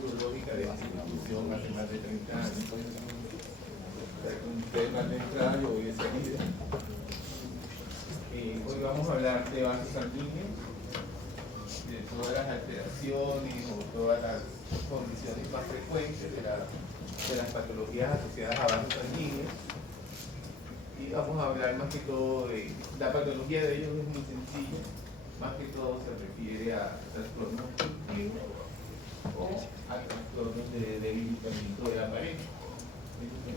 urológica de esta institución hace más de 30 años. Ustedes van de entrada, yo voy de salida. Hoy vamos a hablar de vasos sanguíneos, de todas las alteraciones o todas las condiciones más frecuentes de las patologías asociadas a vasos sanguíneos. Y vamos a hablar más que todo de la patología de ellos. Es muy sencilla, más que todo se refiere a trastornos obstructivos o a trastornos de debilitamiento de la pared. Eso es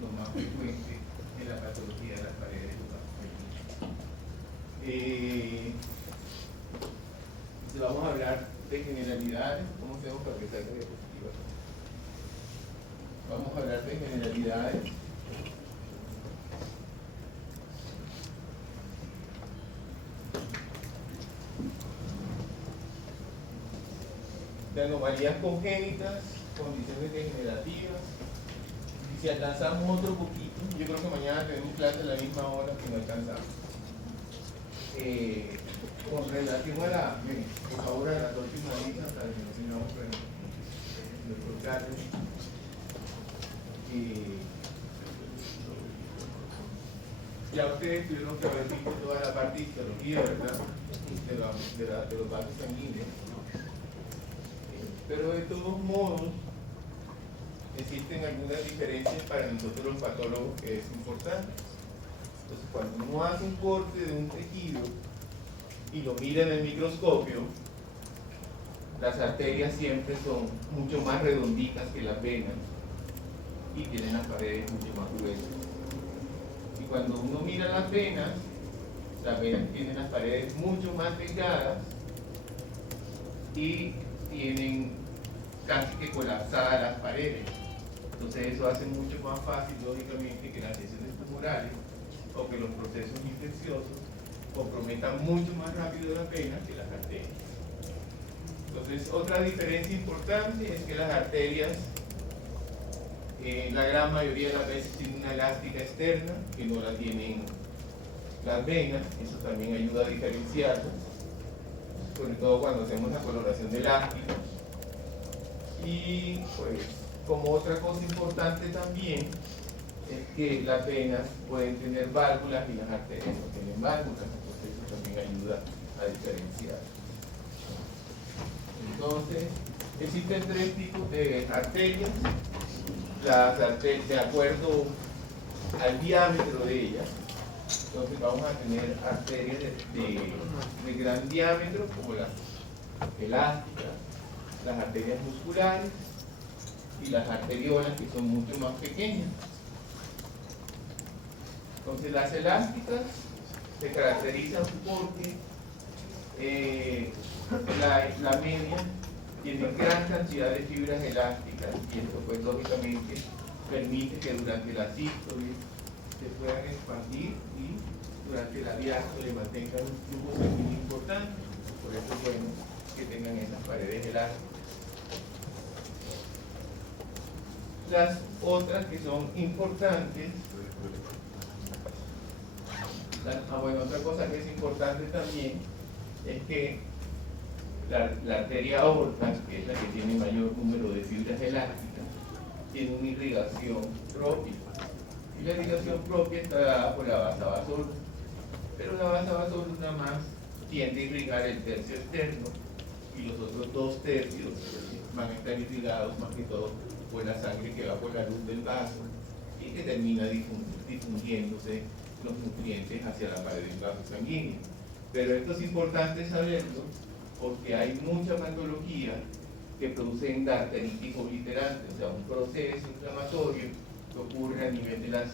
lo más frecuente en la patología de las paredes de los vasos sanguíneos. Entonces vamos a hablar de generalidades. ¿Cómo hacemos para que salga diapositiva? Vamos a hablar de generalidades. De anomalías congénitas, condiciones degenerativas. Y si alcanzamos otro poquito, yo creo que mañana tenemos clase a la misma hora que no alcanzamos. Con relación a la, por favor, a las dos finalistas, para que no tengamos nuestro clase. Ya ustedes tuvieron que haber visto toda la parte de histología, ¿verdad? De los vasos sanguíneos. Pero de todos modos, existen algunas diferencias para nosotros los patólogos que es importante. Entonces, cuando uno hace un corte de un tejido y lo mira en el microscopio, las arterias siempre son mucho más redonditas que las venas y tienen las paredes mucho más gruesas. Y cuando uno mira las venas tienen las paredes mucho más delgadas y tienen casi que colapsadas las paredes. Entonces eso hace mucho más fácil, lógicamente, que las lesiones tumorales o que los procesos infecciosos comprometan mucho más rápido las venas que las arterias. Entonces, otra diferencia importante es que las arterias, la gran mayoría de las veces, tienen una elástica externa que no la tienen las venas. Eso también ayuda a diferenciarlas, sobre todo cuando hacemos la coloración de elásticos. Y pues, como otra cosa importante también, es que las venas pueden tener válvulas y las arterias no tienen válvulas. Entonces eso también ayuda a diferenciar. Entonces, existen tres tipos de arterias. Las arterias, de acuerdo al diámetro de ellas, entonces vamos a tener arterias de gran diámetro, como las elásticas, las arterias musculares y las arteriolas, que son mucho más pequeñas. Entonces, las elásticas se caracterizan porque la media tiene gran cantidad de fibras elásticas, y esto pues lógicamente permite que durante la sístole se puedan expandir y durante la diástole mantengan un flujo sanguíneo importante. Por eso es bueno que tengan esas paredes elásticas. Las otras que son importantes, bueno, otra cosa que es importante también es que la arteria aorta, que es la que tiene mayor número de fibras elásticas, tiene una irrigación propia. Y la irrigación propia está dada por la vasa vasorum. Pero la vasa vasorum nada más tiende a irrigar el tercio externo y los otros 2/3 van a estar irrigados más que todo por la sangre que va por la luz del vaso y que termina difundiéndose los nutrientes hacia la pared del vaso sanguíneo. Pero esto es importante saberlo porque hay mucha patología que produce endarteritis obliterante, o sea, un proceso inflamatorio que ocurre a nivel de las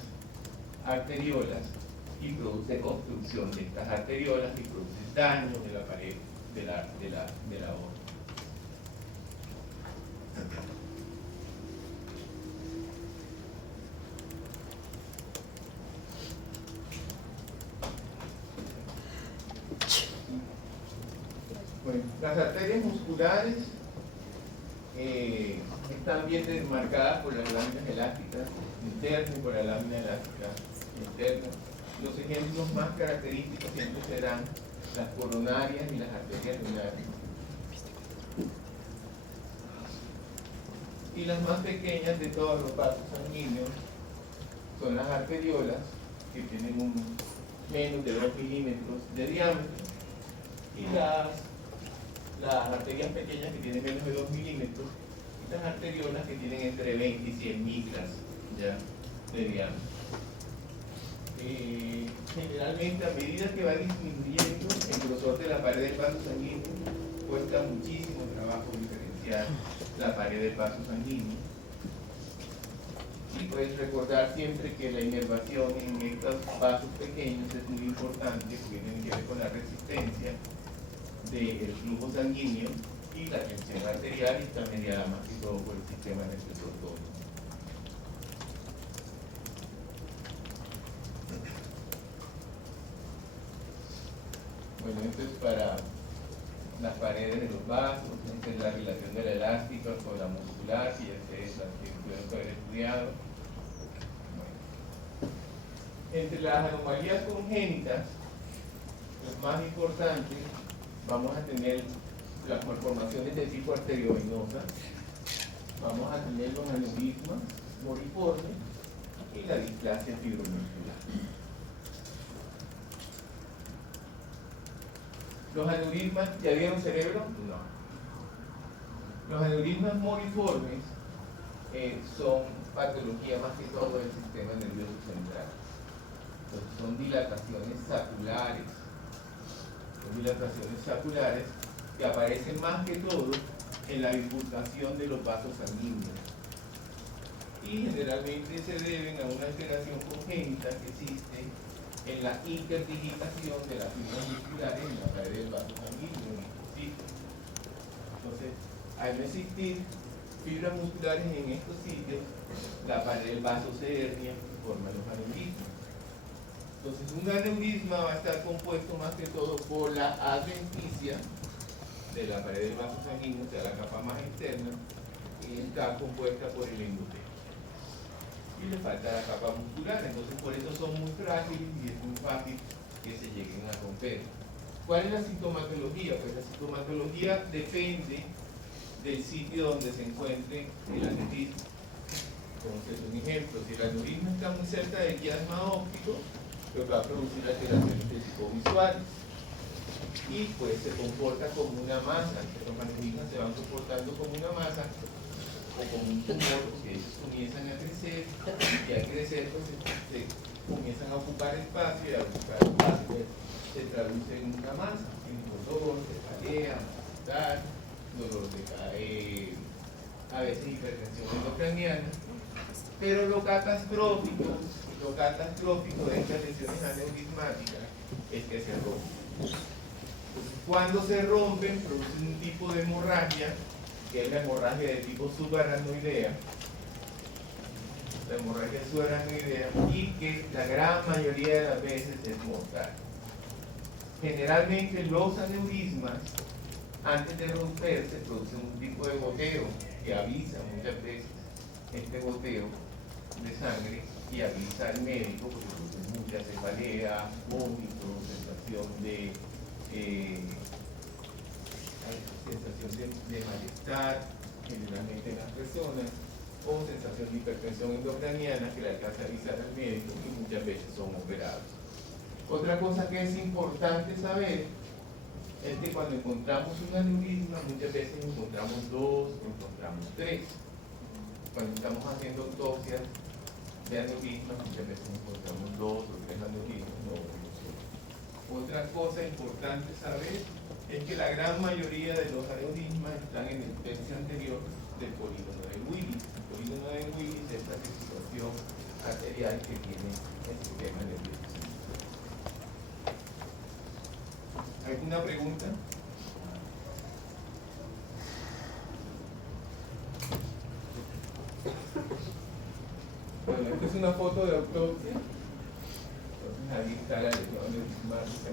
arteriolas y produce obstrucción de estas arteriolas y produce daño de la pared de la aorta. Bueno, las arterias musculares están bien demarcadas por las láminas elásticas internas y por la lámina elástica interna. Los ejemplos más característicos siempre serán las coronarias y las arterias renales. Y las más pequeñas de todos los vasos sanguíneos son las arteriolas, que tienen menos de 2 milímetros de diámetro, y las arterias pequeñas que tienen menos de 2 milímetros, y las arteriolas que tienen entre 20 y 100 micras ya de diámetro. Generalmente, a medida que va disminuyendo el grosor de la pared del vaso sanguíneo, cuesta muchísimo trabajo diferenciar la pared del vaso sanguíneo. Y puedes recordar siempre que la inervación en estos vasos pequeños es muy importante, porque tiene que ver con la resistencia del flujo sanguíneo, y la tensión arterial está mediada más que todo por el sistema nervioso autónomo. Bueno, esto es para las paredes de los vasos. Esta es la relación de la elástica con la muscular, que ya ustedes la tuvieron que haber estudiado. Bueno. Entre las anomalías congénitas, las más importantes, vamos a tener las malformaciones de tipo arteriovenosa, vamos a tener los aneurismas moriformes y la displasia fibromuscular. ¿Los aneurismas ya vieron cerebro? No. Los aneurismas moriformes son patología más que todo del sistema nervioso central. Entonces, son dilataciones saculares que aparecen más que todo en la bifurcación de los vasos sanguíneos. Y generalmente se deben a una alteración congénita que existe en la interdigitación de las fibras musculares en la pared del vaso sanguíneo. Entonces, al no existir fibras musculares en estos sitios, la pared del vaso se hernia y forma los aneurismas. Entonces, un aneurisma va a estar compuesto más que todo por la adventicia de la pared del vaso sanguíneo, o sea, la capa más externa, y está compuesta por el endotelio. Y le falta la capa muscular, entonces por eso son muy frágiles y es muy fácil que se lleguen a romper. ¿Cuál es la sintomatología? Pues la sintomatología depende del sitio donde se encuentre el aneurisma. Entonces, un ejemplo, si el aneurisma está muy cerca del quiasma óptico, lo que va a producir alteraciones del tipo visual, y pues se comporta como una masa. Los aneurismas se van comportando como una masa o como un tumor, porque ellos comienzan a crecer, y al crecer pues se comienzan a ocupar espacio, y al ocupar espacio se traduce en una masa, en dolor, cefalea, malestar, dolor de cabeza, a veces hipertensión endocraniana. Pero lo catastrófico de estas lesiones aneurismáticas es que se rompen. Cuando se rompen, producen un tipo de hemorragia, que es la hemorragia de tipo subaracnoidea, y que la gran mayoría de las veces es mortal. Generalmente los aneurismas, antes de romperse, producen un tipo de goteo que avisa muchas veces este goteo de sangre, y avisa al médico porque produce mucha cefalea, vómito, sensación de malestar generalmente en las personas, o sensación de hipertensión endocraniana que le alcanza a avisar al médico, y muchas veces son operados. Otra cosa que es importante saber es que cuando encontramos un aneurisma, muchas veces encontramos 2 o encontramos 3. Cuando estamos haciendo autopsias de aneurismas, muchas veces encontramos 2 o 3 aneurismas, no uno solo. Otra cosa importante saber es que la gran mayoría de los aneurismas están en el tercio anterior del polígono de Willis. El polígono de Willis es la situación arterial que tiene el sistema nervioso. ¿Alguna pregunta? Bueno, esta es una foto de autopsia. Entonces ahí está la lesión aneurismática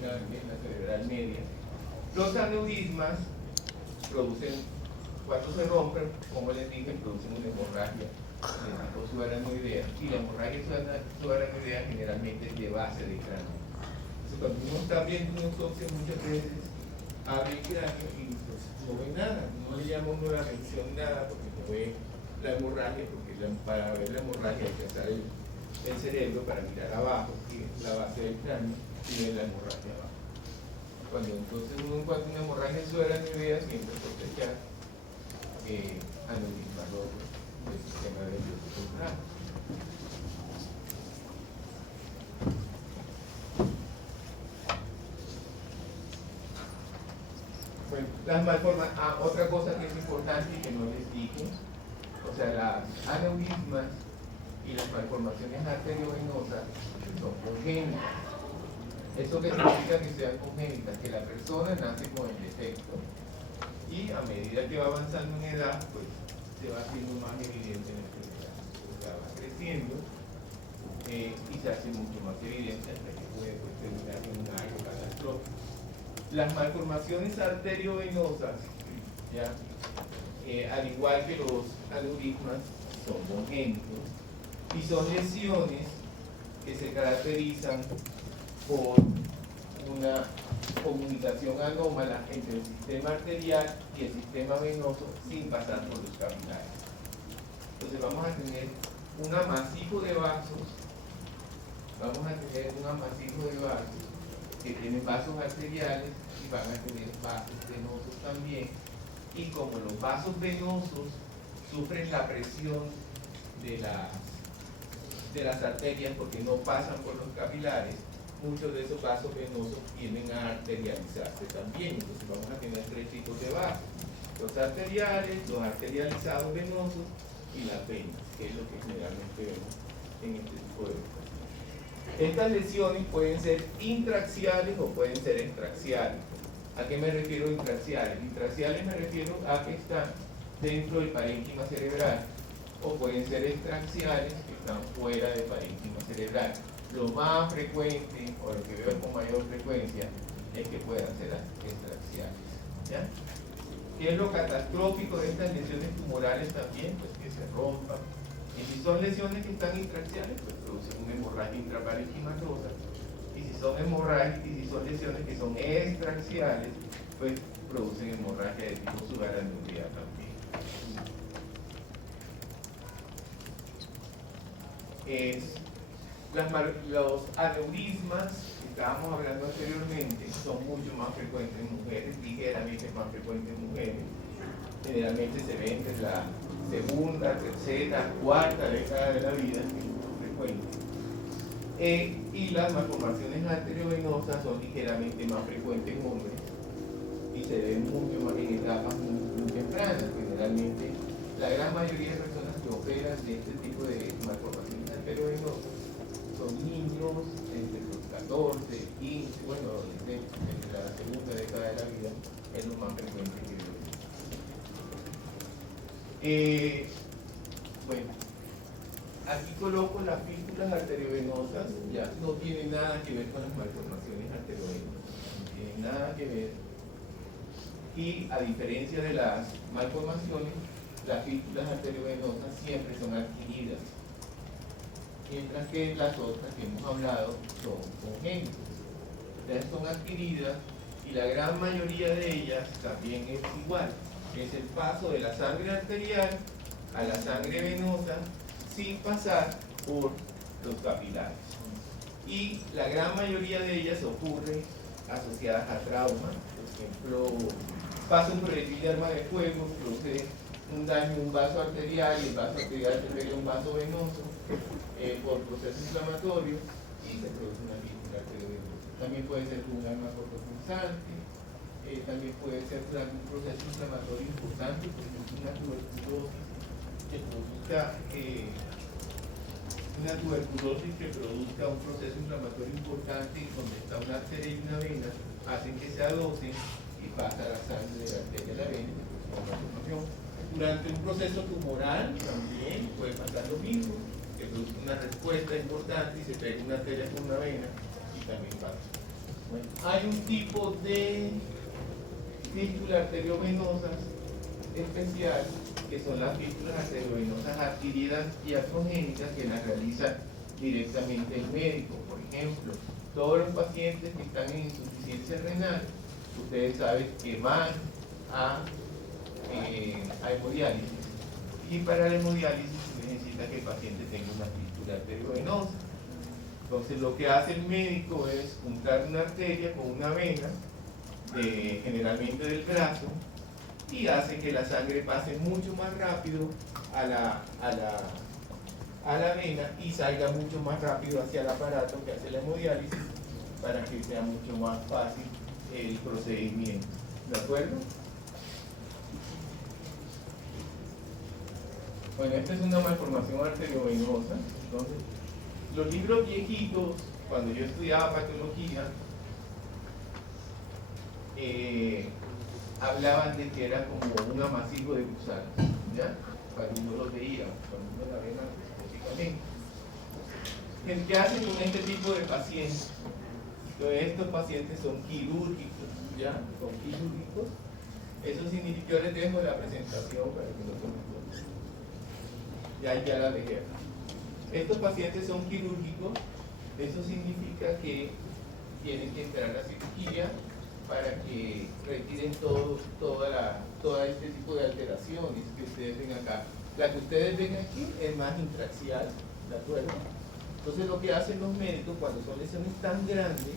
en la cerebral media. Los aneurismas producen, cuando se rompen, como les dije, producen una hemorragia de tipo subaracnoidea, y la hemorragia subaracnoidea generalmente es de base de cráneo. Entonces, cuando uno está viendo una autopsia, muchas veces abre el cráneo y pues, no ve nada, no le llama uno la atención nada porque no ve la hemorragia, porque para ver la hemorragia hay que alzar el cerebro para mirar abajo, que es la base del cráneo, y ver la hemorragia abajo. Cuando entonces uno encuentra una hemorragia suera ni idea, siempre sospechar aneurisma roto del sistema nervioso central. Bueno, las malformaciones, otra cosa que es importante y que no les dije, o sea, las aneurismas y las malformaciones arteriovenosas son congénitas. ¿Eso qué significa que sean congénitas? Que la persona nace con el defecto y a medida que va avanzando en edad, pues se va haciendo más evidente en la enfermedad. O sea, va creciendo y se hace mucho más evidente hasta que puede terminar en un algo catastrófico. Las malformaciones arteriovenosas, ¿ya? Al igual que los aneurismas, son congénitos y son lesiones que se caracterizan por una comunicación anómala entre el sistema arterial y el sistema venoso sin pasar por los capilares. Entonces vamos a tener un amasijo de vasos, que tienen vasos arteriales y van a tener vasos venosos también. Y como los vasos venosos sufren la presión de las arterias porque no pasan por los capilares, muchos de esos vasos venosos tienden a arterializarse también. Entonces vamos a tener tres tipos de vasos: los arteriales, los arterializados venosos y las venas, que es lo que generalmente vemos en este tipo de vasos. Estas lesiones pueden ser intraxiales o pueden ser extraxiales. ¿A qué me refiero intraxiales? Intraxiales me refiero a que están dentro del parénquima cerebral, o pueden ser extraxiales que están fuera del parénquima cerebral. Lo más frecuente, o lo que veo con mayor frecuencia, es que puedan ser extraxiales. ¿Ya? ¿Qué es lo catastrófico de estas lesiones tumorales también? Pues que se rompan. Y si son lesiones que están intraxiales, pues producen una hemorragia intraparenquimatosa. Y si son lesiones que son extraxiales, pues producen hemorragia de tipo subaracnoidea también. Los aneurismas que estábamos hablando anteriormente son mucho más frecuentes en mujeres, ligeramente más frecuentes en mujeres. Generalmente se ven entre la segunda, tercera, cuarta década de la vida, que es más frecuente. Y las malformaciones arteriovenosas son ligeramente más frecuentes en hombres y se ven mucho más en etapas muy tempranas. Generalmente, la gran mayoría de personas que operan de este tipo de malformaciones arteriovenosas son niños entre los 14, 15, bueno, desde la segunda década de la vida es lo más frecuente que vemos. Bueno, aquí coloco las fístulas arteriovenosas, ya no tiene nada que ver con las malformaciones arteriovenosas, no tiene nada que ver. Y a diferencia de las malformaciones, las fístulas arteriovenosas siempre son adquiridas, mientras que las otras que hemos hablado son congénitas. Estas son adquiridas y la gran mayoría de ellas también es igual. Es el paso de la sangre arterial a la sangre venosa sin pasar por los capilares. Y la gran mayoría de ellas ocurren asociadas a traumas. Por ejemplo, pasa un proyectil de arma de fuego, produce un daño en un vaso arterial y el vaso arterial se pega a un vaso venoso por proceso inflamatorio y se produce una fístula arteriovenosa. También puede ser un arma cortopunzante. También puede ser un proceso inflamatorio importante, por ejemplo, una tuberculosis que produzca un proceso inflamatorio importante donde está una arteria y una vena, hacen que se adosen y pasa la sangre de la arteria a la vena. Durante un proceso tumoral también puede pasar lo mismo, que produce una respuesta importante y se pega una arteria con una vena y también pasa. Bueno, hay un tipo de fístulas arteriovenosas especial, que son las fístulas arteriovenosas adquiridas y congénitas, que las realiza directamente el médico. Por ejemplo, todos los pacientes que están en insuficiencia renal, ustedes saben que van a hemodiálisis, Y para la hemodiálisis se necesita que el paciente tenga una fístula arteriovenosa. Entonces lo que hace el médico es juntar una arteria con una vena, generalmente del brazo, y hace que la sangre pase mucho más rápido a la vena y salga mucho más rápido hacia el aparato que hace la hemodiálisis para que sea mucho más fácil el procedimiento. ¿De acuerdo? Bueno, esta es una malformación arteriovenosa. Entonces, los libros viejitos, cuando yo estudiaba patología, hablaban de que era como un amasijo de gusanos, ¿ya? Cuando uno los veía, cuando uno la veía específicamente. ¿Qué hacen con este tipo de pacientes? Entonces, estos pacientes son quirúrgicos, ¿ya? Son quirúrgicos. Eso significa, yo les dejo la presentación para que lo tomen. Ya la dejé. Estos pacientes son quirúrgicos, eso significa que tienen que entrar a la cirugía para que retiren todo este tipo de alteraciones que ustedes ven acá. La que ustedes ven aquí es más intraxial, ¿de acuerdo? Entonces lo que hacen los médicos cuando son lesiones tan grandes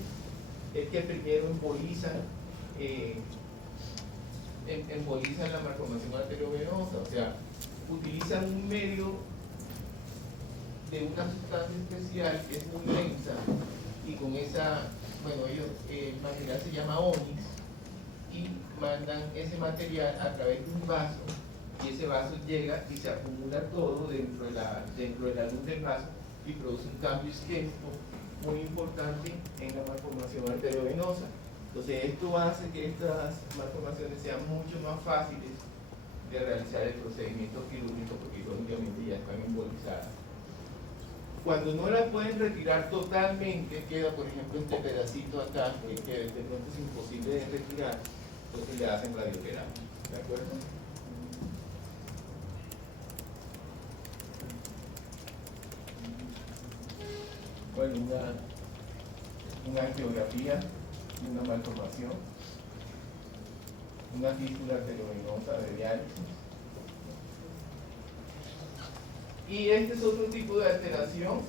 es que primero embolizan la malformación arteriovenosa, o sea, utilizan un medio de una sustancia especial que es muy densa y con esa, bueno, el material se llama onix y mandan ese material a través de un vaso y ese vaso llega y se acumula todo dentro de la luz del vaso y produce un cambio isquémico muy importante en la malformación arteriovenosa. Entonces esto hace que estas malformaciones sean mucho más fáciles de realizar el procedimiento quirúrgico porque obviamente ya están embolizadas. Cuando no la pueden retirar totalmente, queda por ejemplo este pedacito acá que de pronto es imposible de retirar, entonces le hacen radioterapia, ¿de acuerdo? Bueno, una angiografía de una malformación, una fístula arteriovenosa de diálisis. Y este es otro tipo de alteración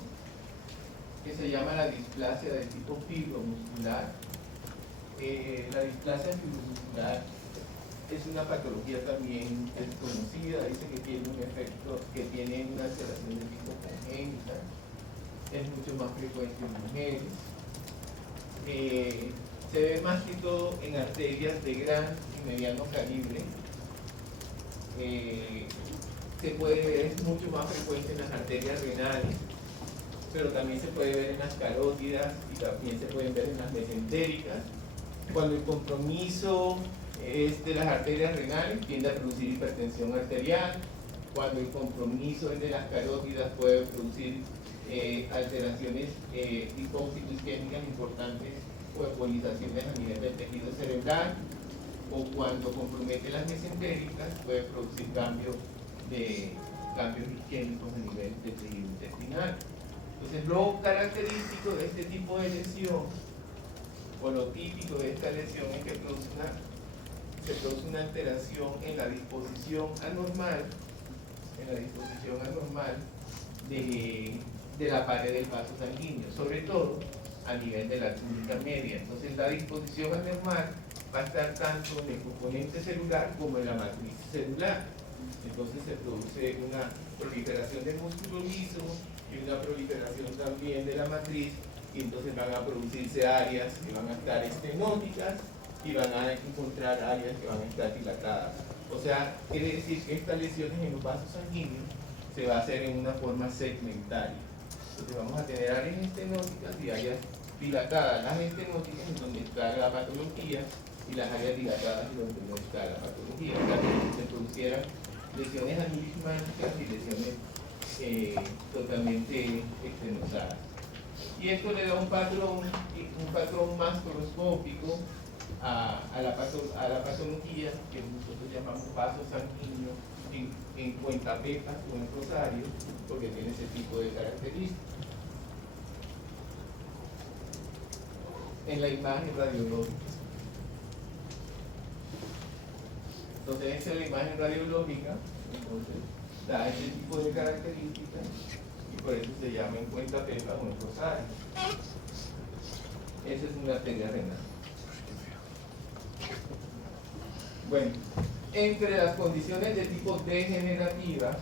que se llama la displasia de tipo fibromuscular. La displasia fibromuscular es una patología también desconocida, dice que tiene un efecto, que tiene una alteración de tipo congénita, es mucho más frecuente en mujeres. Se ve más que todo en arterias de gran y mediano calibre. Se puede ver, es mucho más frecuente en las arterias renales, pero también se puede ver en las carótidas y también se pueden ver en las mesentéricas. Cuando el compromiso es de las arterias renales, tiende a producir hipertensión arterial. Cuando el compromiso es de las carótidas, puede producir alteraciones hipóxico-isquémicas importantes o embolizaciones a nivel del tejido cerebral. O cuando compromete las mesentéricas, puede producir cambios isquémicos a nivel del tejido intestinal. Entonces, lo característico de este tipo de lesión, o lo típico de esta lesión, es que se produce una alteración en la disposición anormal, de la pared del vaso sanguíneo, sobre todo a nivel de la túnica media. Entonces, la disposición anormal va a estar tanto en el componente celular como en la matriz celular. Entonces se produce una proliferación del músculo liso y una proliferación también de la matriz, y entonces van a producirse áreas que van a estar estenóticas y van a encontrar áreas que van a estar dilatadas. O sea, quiere decir que estas lesiones en los vasos sanguíneos se va a hacer en una forma segmentaria. Entonces vamos a tener áreas estenóticas y áreas dilatadas. Las estenóticas en donde está la patología y las áreas dilatadas en donde no está la patología. O sea, que se producieran lesiones aneurismáticas y lesiones totalmente estenosadas. Y esto le da un patrón macroscópico a la patología que nosotros llamamos vaso sanguíneo en cuentapepas o en rosario, porque tiene ese tipo de características. En la imagen radiológica. Entonces, esta es la imagen radiológica. Entonces, da este tipo de características y por eso se llama en cuenta PEPA o en rosario. Esa es una arteria renal. Bueno, entre las condiciones de tipo degenerativas,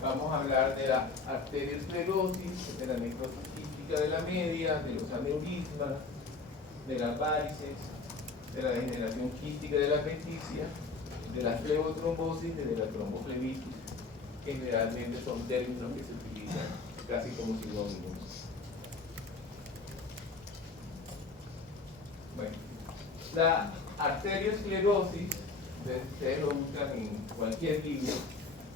vamos a hablar de la arteriosclerosis, de la necrosis quística de la media, de los aneurismas, de las varices, de la degeneración quística de la peticia, de la flebotrombosis y de la tromboflebitis, que generalmente son términos que se utilizan casi como sinónimos. Bueno, la arteriosclerosis, ustedes lo buscan en cualquier libro,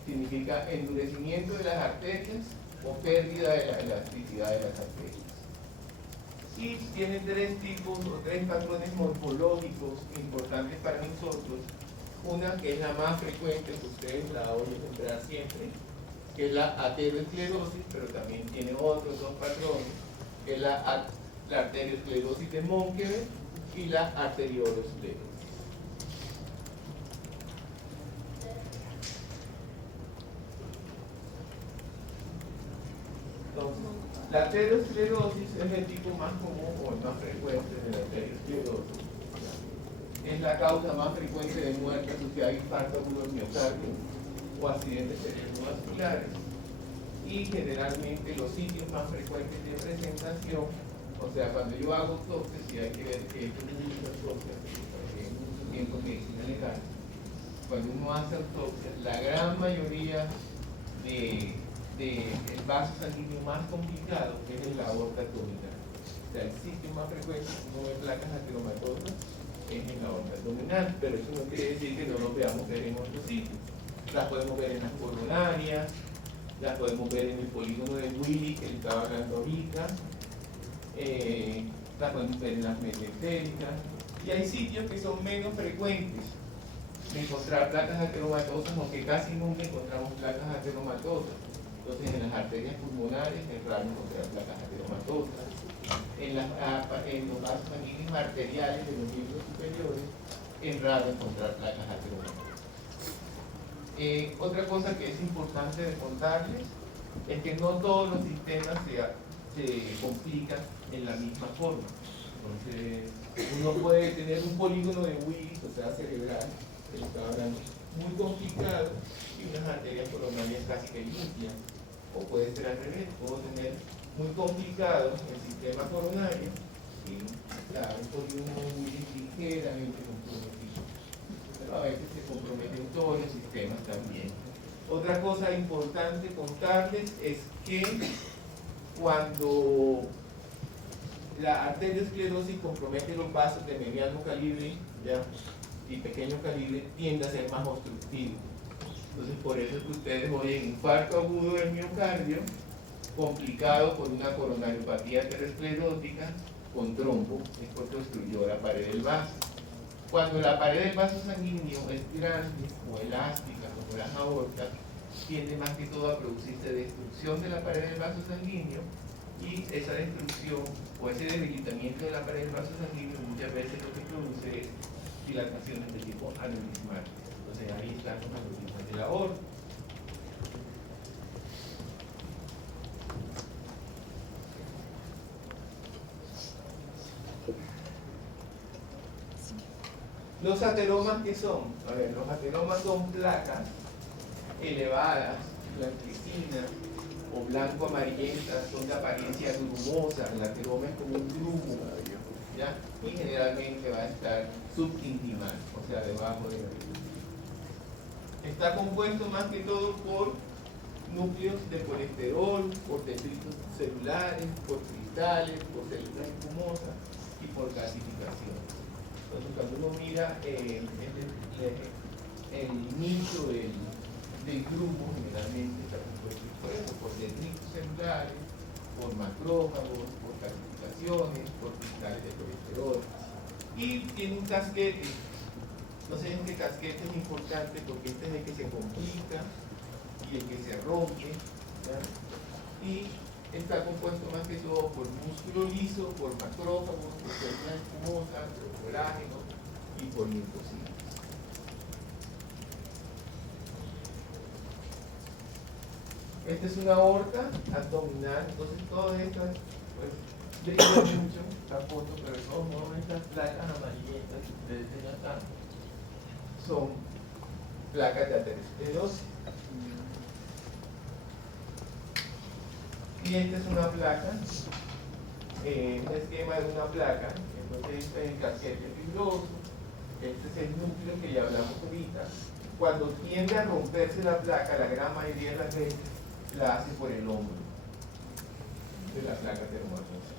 significa endurecimiento de las arterias o pérdida de la elasticidad de las arterias. Y tiene tres tipos o tres patrones morfológicos importantes para nosotros. Una que es la más frecuente, que ustedes la oyen entrar siempre, que es la ateroesclerosis, pero también tiene otros dos patrones, que es la arteriosclerosis de Monkeberg y la arteriolosclerosis. Entonces, la aterosclerosis es el tipo más común o el más frecuente de la arteriosclerosis. Es la causa más frecuente de muerte asociada a infarto agudo del miocardio o accidentes cerebrovasculares. Y generalmente los sitios más frecuentes de presentación, o sea, cuando yo hago autopsia, si hay que ver que esto es mucha autopsia, porque hay mucho tiempo en medicina legal, cuando uno hace autopsia, la gran mayoría del vaso sanguíneo más complicado es en la aorta abdominal. O sea, el sitio más frecuente que uno ve placas ateromatosas es en la aorta abdominal, pero eso no quiere decir que no lo veamos ver en otros sitios. Las podemos ver en las coronarias, las podemos ver en el polígono de Willy, que le estaba hablando ahorita, las podemos ver en las mesentéricas, y hay sitios que son menos frecuentes de encontrar placas ateromatosas, aunque casi nunca encontramos placas ateromatosas. Entonces, en las arterias pulmonares es raro encontrar placas ateromatosas. En los vasos sanguíneos arteriales de los miembros superiores es raro encontrar placas ateromatosas. Otra cosa que es importante de contarles es que no todos los sistemas se complican en la misma forma. Entonces, uno puede tener un polígono de Willis, o sea, cerebral, que le estaba hablando, muy complicado y unas arterias coronarias casi que limpias. O puede ser al revés, puedo tener muy complicado el sistema coronario y un polígono muy ligeramente comprometido. Pero a veces se comprometen todos los sistemas también. Otra cosa importante contarles es que cuando la arteriosclerosis compromete los vasos de mediano calibre y pequeño calibre, tiende a ser más obstructivo. Entonces, por eso es que ustedes oyen infarto agudo del miocardio, complicado por una coronariopatía aterosclerótica con trombo, es porque obstruyó la pared del vaso. Cuando la pared del vaso sanguíneo es grande o elástica, como las aortas, tiende más que todo a producirse destrucción de la pared del vaso sanguíneo, y esa destrucción o ese debilitamiento de la pared del vaso sanguíneo muchas veces lo que produce es dilataciones de tipo aneurismático. Entonces ahí están los aneurismas de la aorta. Los ateromas, ¿qué son? A ver, los ateromas son placas elevadas, blanquecinas o blanco-amarillentas, son de apariencia grumosa. El ateroma es como un grumo, ¿ya? Y generalmente va a estar subintimal, o sea, debajo de la piel. Está compuesto más que todo por núcleos de colesterol, por detritos celulares, por cristales, por células espumosas y por calcificación. Entonces, cuando uno mira el nicho del grupo, generalmente está compuesto por eso, por detritos celulares, por macrófagos, por calcificaciones, por cristales de colesterol. Y tiene un casquete. Entonces, este casquete es importante porque este es el que se complica y el que se rompe, ¿ya? Y está compuesto más que todo por músculo liso, por macrófagos, por células espumosas, por colágeno y por linfocitos. Esta es una aorta abdominal, entonces todo esto, pues, brilla mucho la foto, pero de todos modos estas placas amarillentas que ustedes ven acá son placas de aterosclerosis. Y esta es una placa, un esquema de una placa, entonces este es el casquete fibroso, este es el núcleo que ya hablamos ahorita. Cuando tiende a romperse la placa, la gran mayoría de las veces la hace por el hombro de la placa teromatosa.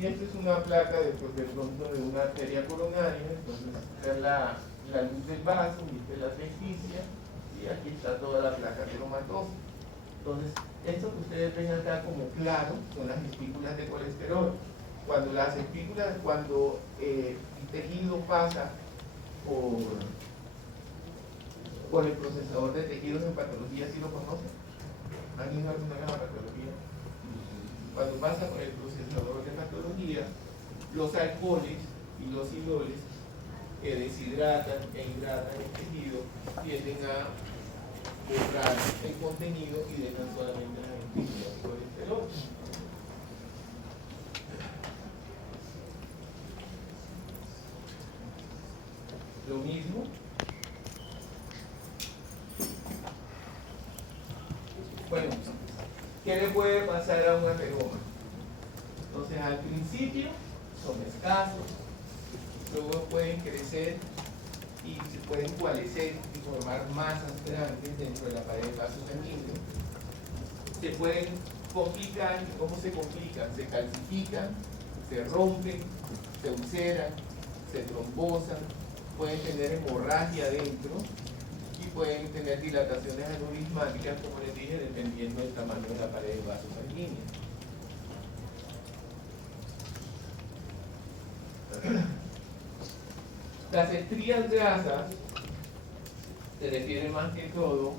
Y esta es una placa de pronto de una arteria coronaria, entonces esta es la luz del vaso, y esta es la asfixia, y aquí está toda la placa teromatosa. Entonces, esto que ustedes ven acá como claro son las espículas de colesterol. Cuando las espículas, cuando el tejido pasa por el procesador de tejidos en patología, ¿sí lo conocen? ¿Alguien sabe una patología? Cuando pasa por el procesador de patología, los alcoholes y los ioles que deshidratan e hidratan el tejido tienden a borrar el contenido y dejan solamente las espículas de colesterol. Lo mismo. Bueno, ¿qué le puede pasar a un ateroma? Entonces, al principio son escasos, luego pueden crecer y se pueden coalescer y formar masas grandes dentro de la pared del vaso sanguíneo. Se pueden complicar. ¿Cómo se complican? Se calcifican, se rompen, se ulceran, se trombosan, pueden tener hemorragia adentro y pueden tener dilataciones aneurismáticas, como les dije, dependiendo del tamaño de la pared del vaso sanguíneo. Las estrías grasas se refieren más que todo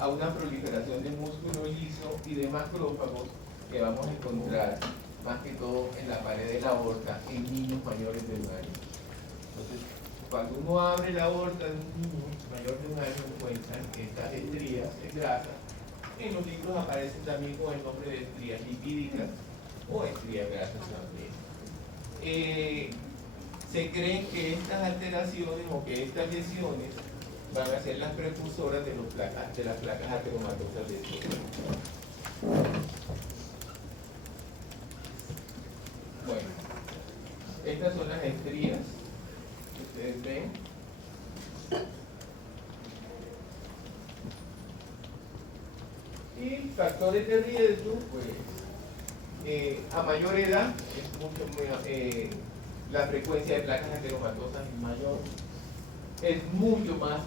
a una proliferación de músculo liso y de macrófagos que vamos a encontrar más que todo en la pared de la aorta en niños mayores de 1 año. Entonces, cuando uno abre la aorta de un niño mayor de 1 año, encuentran estas estrías de grasa. En los libros aparecen también con el nombre de estrías lipídicas o estrías grasas también. Se creen que estas alteraciones o que estas lesiones van a ser las precursoras de las placas ateromatosas de estos niños. Bueno, estas son las estrías que ustedes ven. Y factores de riesgo, pues a mayor edad es mucho la frecuencia de placas ateromatosas es mayor. Es mucho más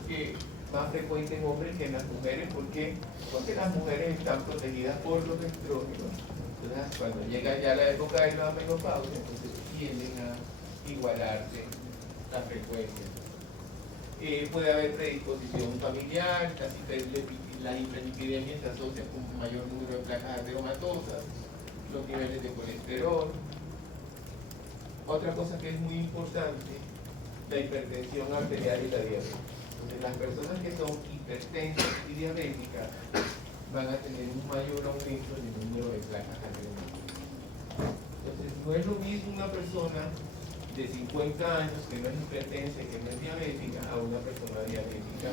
frecuente en hombres que en las mujeres. ¿Por qué? Porque las mujeres están protegidas por los estrógenos. Entonces, cuando llega ya la época de la menopausia, entonces tienden a igualarse la frecuencia. Puede haber predisposición familiar, las hiperlipidemias se asocian con un mayor número de placas ateromatosas, los niveles de colesterol. Otra cosa que es muy importante, la hipertensión arterial y la diabetes. Entonces, las personas que son hipertensas y diabéticas van a tener un mayor aumento en el número de placas ateromatosas. Entonces, no es lo mismo una persona de 50 años que no es hipertensa y que no es diabética a una persona diabética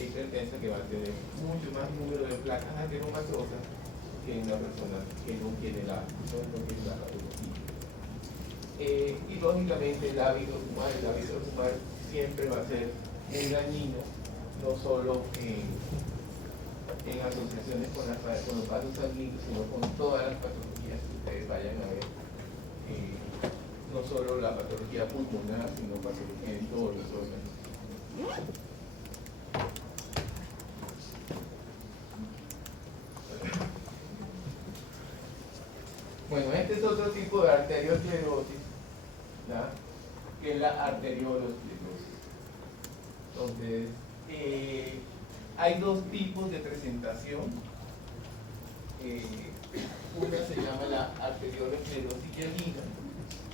e hipertensa que va a tener mucho más número de placas ateromatosas que una persona que no tiene la patología. Y lógicamente el hábito fumar siempre va a ser muy dañino, no solo en asociaciones con los vasos sanguíneos, sino con todas las patologías que ustedes vayan a ver. No solo la patología pulmonar, sino patología en todos los órganos. Bueno, este es otro tipo de arteriosclerosis, ¿ya? Que es la arteriolosclerosis. Entonces, hay dos tipos de presentación. Una se llama la arteriolosclerosis hialina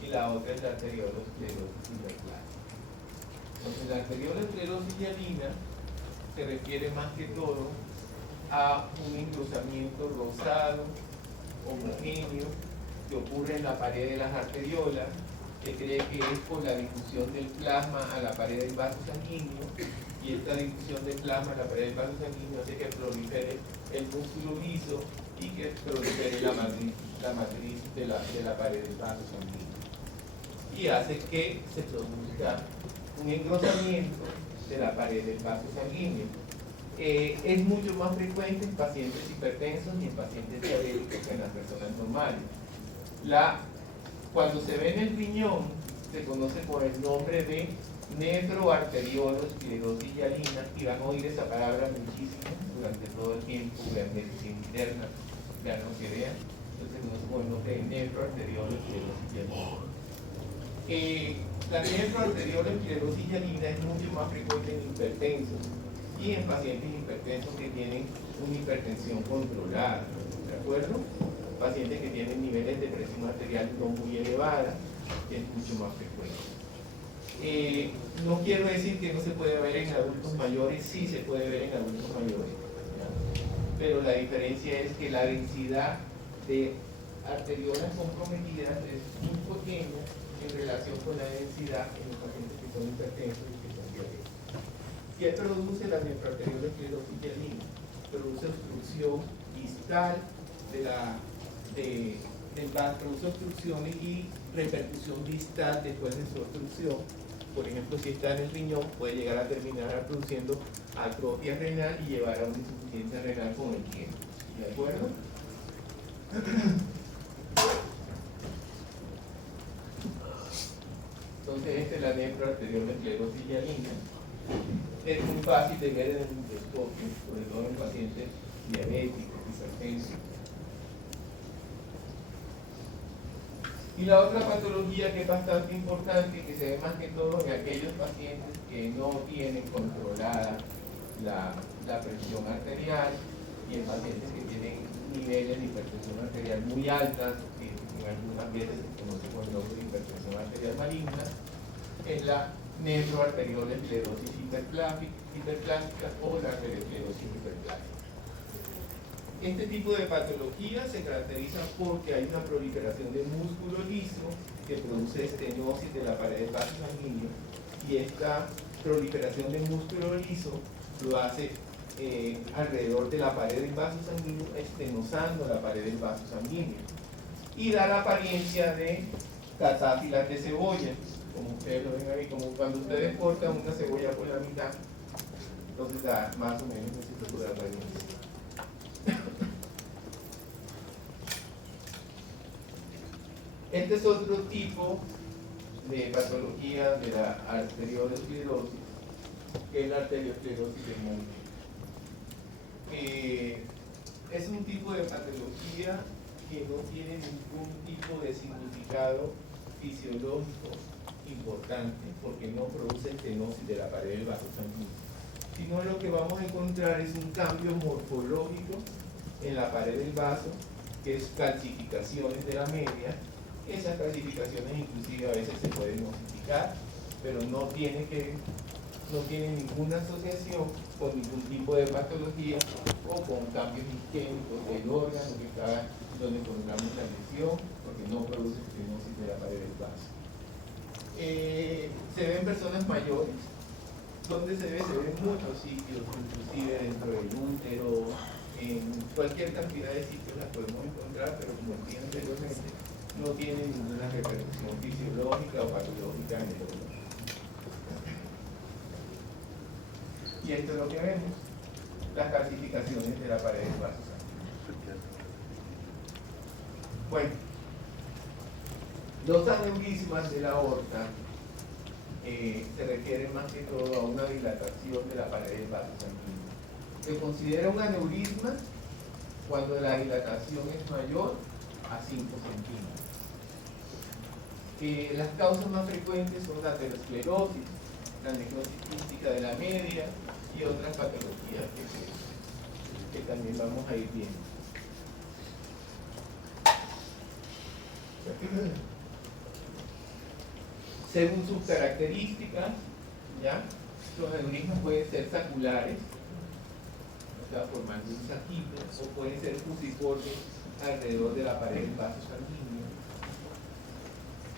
y la otra es la arteriolosclerosis hiperplásica. Entonces, la arteriolosclerosis hialina se refiere más que todo a un engrosamiento rosado, homogéneo, que ocurre en la pared de las arteriolas. Se cree que es por la difusión del plasma a la pared del vaso sanguíneo, y esta difusión del plasma a la pared del vaso sanguíneo hace que prolifere el músculo liso y que prolifere la matriz de la pared del vaso sanguíneo, y hace que se produzca un engrosamiento de la pared del vaso sanguíneo. Es mucho más frecuente en pacientes hipertensos y en pacientes diabéticos que en las personas normales. Cuando se ve en el riñón, se conoce por el nombre de nefroarteriolosclerosis hialina, y van a oír esa palabra muchísimo durante todo el tiempo, vean medicina interna, vean lo que vean. Entonces se conoce por el nombre de nefroarteriolosclerosis hialina. La nefroarteriolosclerosis hialina es mucho más frecuente en hipertensos y en pacientes hipertensos que tienen una hipertensión controlada, ¿de acuerdo? Pacientes que tienen niveles de presión arterial no muy elevada, es mucho más frecuente. No quiero decir que no se puede ver en adultos mayores, sí se puede ver en adultos mayores, ¿ya? Pero la diferencia es que la densidad de arteriolas comprometidas es muy pequeña en relación con la densidad en los pacientes que son hipertensos y que son diabéticos. ¿Qué produce la nefroarteriolosclerosis hialina? Produce obstrucción distal produce obstrucciones y repercusión distal después de su obstrucción. Por ejemplo, si está en el riñón, puede llegar a terminar produciendo atrofia renal y llevar a una insuficiencia renal con el tiempo. ¿De acuerdo? Entonces, esta es la nefroarteriolosclerosis hialina. Es muy fácil de ver en el microscopio, sobre todo en pacientes diabéticos, hipertensos. Y la otra patología que es bastante importante, que se ve más que todo en aquellos pacientes que no tienen controlada la presión arterial, y en pacientes que tienen niveles de hipertensión arterial muy altas, que en algunas veces se conoce con el nombre de hipertensión arterial maligna, es la nefroarteriolosclerosis hiperplástica o la arteriosclerosis hiperplástica. Este tipo de patología se caracteriza porque hay una proliferación de músculo liso que produce estenosis de la pared del vaso sanguíneo, y esta proliferación de músculo liso lo hace alrededor de la pared del vaso sanguíneo, estenosando la pared del vaso sanguíneo, y da la apariencia de catáfilas de cebolla, como ustedes lo ven ahí, como cuando ustedes cortan una cebolla por la mitad. Entonces da más o menos ese tipo de apariencia. Este es otro tipo de patología de la arteriolosclerosis, que es la arteriosclerosis de Monk. Es un tipo de patología que no tiene ningún tipo de significado fisiológico importante, porque no produce estenosis de la pared del vaso sanguíneo, sino lo que vamos a encontrar es un cambio morfológico en la pared del vaso, que es calcificaciones de la media. Esas calcificaciones inclusive a veces se pueden osificar, pero no tiene ninguna asociación con ningún tipo de patología o con cambios isquémicos del órgano que está donde encontramos la lesión, porque no produce estenosis de la pared del vaso. Se ven personas mayores. ¿Dónde se ve? Se ve en muchos sitios, inclusive dentro del útero, en cualquier cantidad de sitios las podemos encontrar, pero como decía anteriormente, no tiene ninguna repercusión fisiológica o patológica en el órgano. Y esto es lo que vemos, las calcificaciones de la pared del vaso sanguíneo. Bueno, los aneurismas de la aorta se refieren más que todo a una dilatación de la pared del vaso sanguíneo. Se considera un aneurisma cuando la dilatación es mayor a 5 centímetros. Las causas más frecuentes son la aterosclerosis, la necrosis quística de la media y otras patologías que también vamos a ir viendo. Según sus características, ¿ya? Los aneurismas pueden ser saculares, aórtica formando un saquito, o pueden ser fusiformes alrededor de la pared del vaso sanguíneo.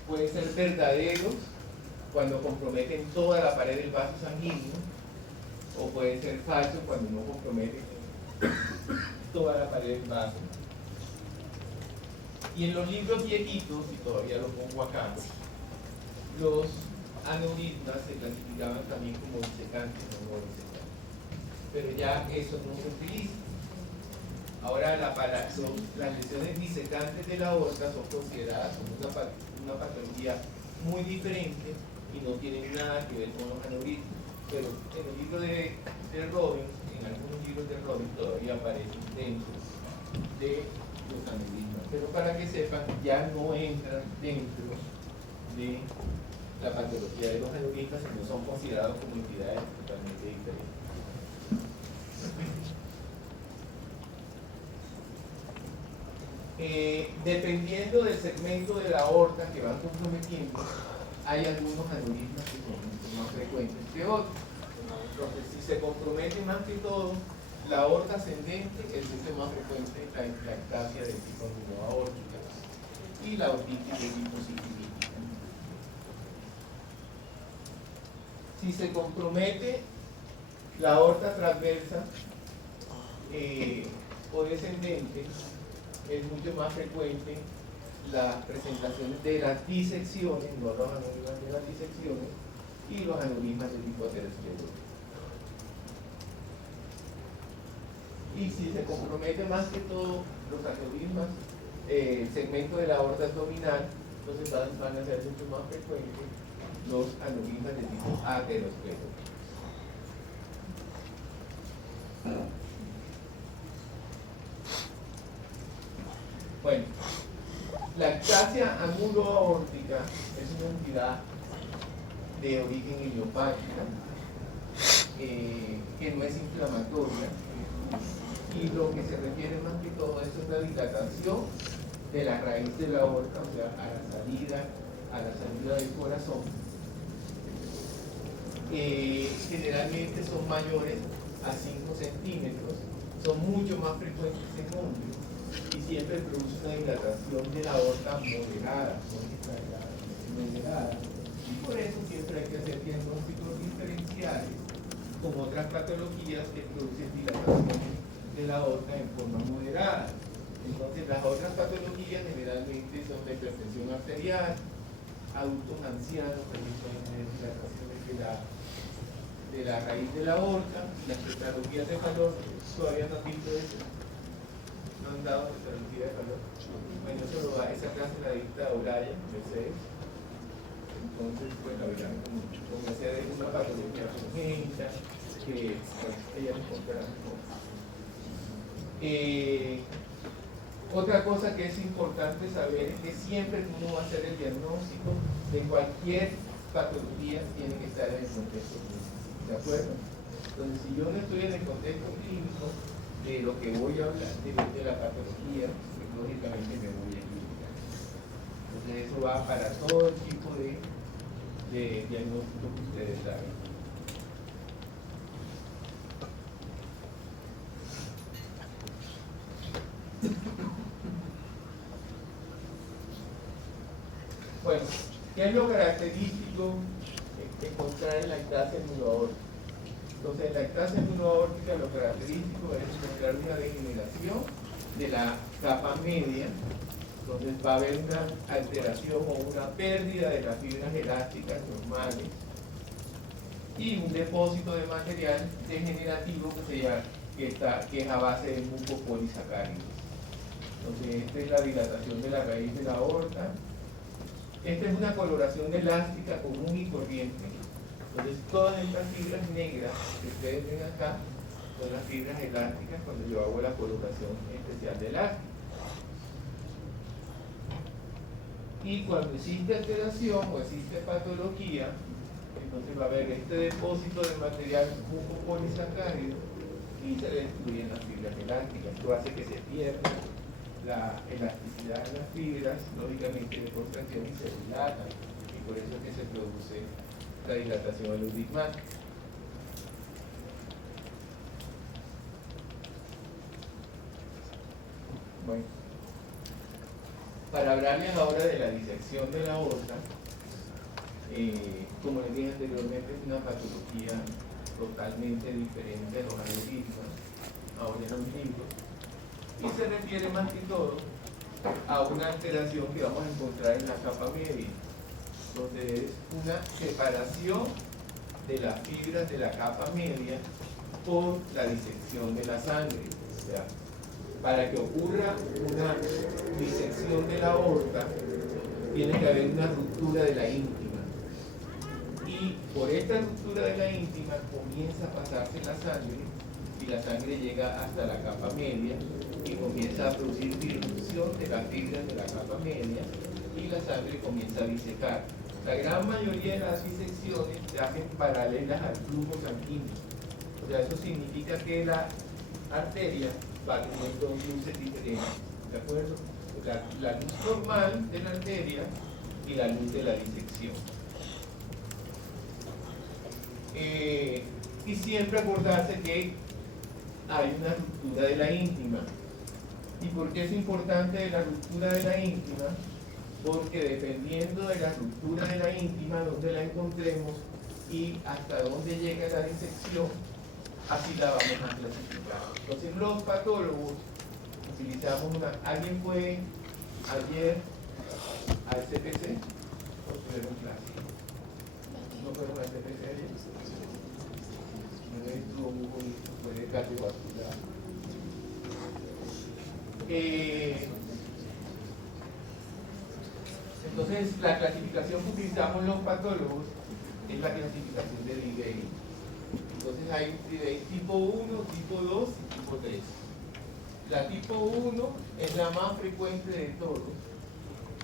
Pueden ser verdaderos cuando comprometen toda la pared del vaso sanguíneo, o pueden ser falsos cuando no comprometen toda la pared del vaso. Y en los libros viejitos, y todavía lo pongo acá, los aneurismas se clasificaban también como disecantes o no disecantes. Pero ya eso no se utiliza. Ahora las lesiones disecantes de la aorta son consideradas como una patología muy diferente y no tienen nada que ver con los aneurismas. Pero en el libro de Robbins, en algunos libros de Robbins todavía aparecen dentro de los aneurismas. Pero para que sepan, ya no entran dentro de la patología de los aneurismas, sino son considerados como entidades totalmente diferentes. Dependiendo del segmento de la aorta que van comprometiendo, hay algunos aneurismas que son mucho más frecuentes que otros. Entonces, si se compromete más que todo la aorta ascendente, es mucho más frecuente la ectasia del tipo 1 aórtica y la otitis de tipo sifilítica. Si se compromete la aorta transversa o descendente, es mucho más frecuente las presentaciones de las disecciones, no los aneurismas de las disecciones, y los aneurismas de tipo aterosclerótico. Y si se compromete más que todo los aneurismas, el segmento de la aorta abdominal, entonces van a ser mucho más frecuentes los aneurismas de tipo aterosclerótico. Bueno, la ectasia anuloaórtica es una entidad de origen idiopática que no es inflamatoria, y lo que se refiere más que todo a esto es la dilatación de la raíz de la aorta, o sea, a la salida del corazón. Generalmente son mayores a 5 centímetros, son mucho más frecuentes en hombres y siempre produce una dilatación de la aorta moderada, no exagerada, moderada. Y por eso siempre hay que hacer diagnósticos diferenciales con otras patologías que producen dilatación de la aorta en forma moderada. Entonces, las otras patologías generalmente son de hipertensión arterial, adultos ancianos también pueden tener dilataciones de la raíz de la aorta. Las tetralogías de Fallot todavía no han visto eso, no han dado tetralogía de Fallot. Bueno, eso lo da, esa clase la dicta Olaya, Mercedes. Entonces, pues la verán como hacer una patología congénita que ella nos contará mejor. Otra cosa que es importante saber es que siempre que uno va a hacer el diagnóstico de cualquier patología tiene que estar en el contexto clínico, ¿de acuerdo? Entonces, si yo no estoy en el contexto clínico de lo que voy a hablar, de la patología, pues lógicamente me voy a equivocar. Entonces, eso va para todo el tipo de diagnóstico que ustedes hagan. Bueno, ¿qué es lo característico encontrar en la ectasia anuloaórtica? Entonces, en la ectasia anuloaórtica lo característico es encontrar una degeneración de la capa media. Entonces va a haber una alteración o una pérdida de las fibras elásticas normales y un depósito de material degenerativo que es a base de mucopolisacáridos. Entonces, esta es la dilatación de la raíz de la aorta. Esta es una coloración elástica común y corriente. Entonces, todas estas fibras negras que ustedes ven acá son las fibras elásticas cuando yo hago la coloración especial de elástico. Y cuando existe alteración o existe patología, entonces va a haber este depósito de material mucopolisacárido y se destruyen las fibras elásticas. Esto hace que se pierda la elasticidad de las fibras, lógicamente de contracción, y se dilatan, y por eso es que se produce la dilatación aneurismática. Bueno, para hablarles ahora de la disección de la aorta, como les dije anteriormente, es una patología totalmente diferente a los aneurismas, ahora en los libros, y se refiere más que todo a una alteración que vamos a encontrar en la capa media, donde es una separación de las fibras de la capa media por la disección de la sangre. O sea, para que ocurra una disección de la aorta, tiene que haber una ruptura de la íntima. Y por esta ruptura de la íntima comienza a pasarse la sangre, y la sangre llega hasta la capa media y comienza a producir disrupción de las fibras de la capa media, y la sangre comienza a disecar. La gran mayoría de las disecciones se hacen paralelas al flujo sanguíneo. O sea, eso significa que la arteria va teniendo luces diferentes, ¿de acuerdo? La luz normal de la arteria y la luz de la disección. Y siempre acordarse que hay una ruptura de la íntima. ¿Y por qué es importante la ruptura de la íntima? Porque dependiendo de la ruptura de la íntima, donde la encontremos y hasta dónde llega la disección, así la vamos a clasificar. Entonces los patólogos utilizamos una... ¿Alguien fue ayer al CPC? ¿O tuvieron clase? ¿No fueron al CPC ayer? No estuvo muy bonito, fue de cardiovascular. Entonces la clasificación que utilizamos los patólogos es la clasificación de Debye. Entonces hay Debye tipo 1, tipo 2 y tipo 3. La tipo 1 es la más frecuente de todos,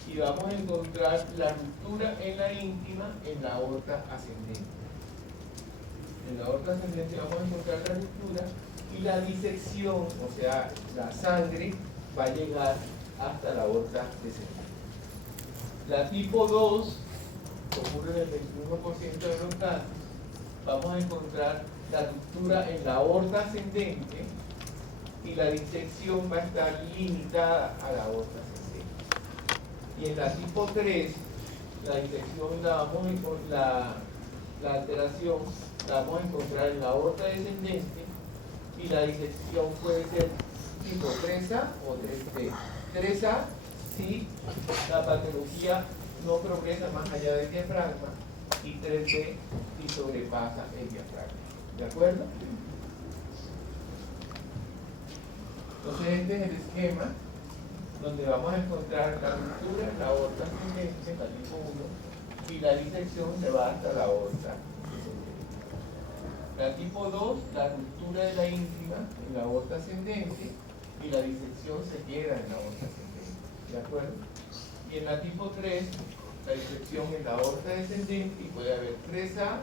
y vamos a encontrar la ruptura en la íntima en la aorta ascendente. En la aorta ascendente vamos a encontrar la ruptura, y la disección, o sea, la sangre va a llegar hasta la aorta descendente. La tipo 2 ocurre en el 21% de los casos. Vamos a encontrar la ruptura en la aorta ascendente, y la disección va a estar limitada a la aorta ascendente. Y en la tipo 3, la disección la alteración la vamos a encontrar en la aorta descendente, y la disección puede ser tipo 3A o 3B. 3A si la patología no progresa más allá del diafragma, y 3B si sobrepasa el diafragma. ¿De acuerdo? Entonces este es el esquema donde vamos a encontrar la ruptura en la aorta ascendente, la tipo 1, y la disección se va hasta la aorta descendente. La tipo 2, la ruptura de la íntima en la aorta ascendente, y la disección se queda en la aorta ascendente. ¿De acuerdo? Y en la tipo 3, la disección en la aorta descendente, y puede haber 3A,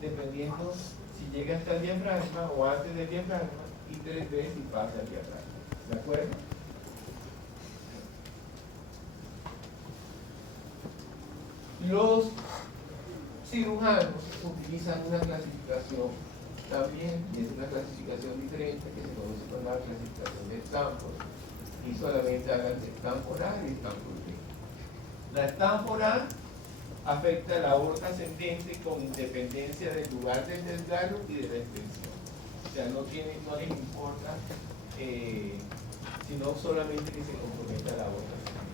dependiendo si llega hasta el diafragma o antes del diafragma, y 3B si pasa al diafragma. ¿De acuerdo? Los cirujanos utilizan una clasificación también, y es una clasificación diferente que se conoce como la clasificación de Stanford, y solamente hagan Stanford A y Stanford B. La Stanford A afecta la aorta ascendente con independencia del lugar del desgarro y de la extensión. O sea, no les importa, sino solamente que se comprometa la aorta ascendente.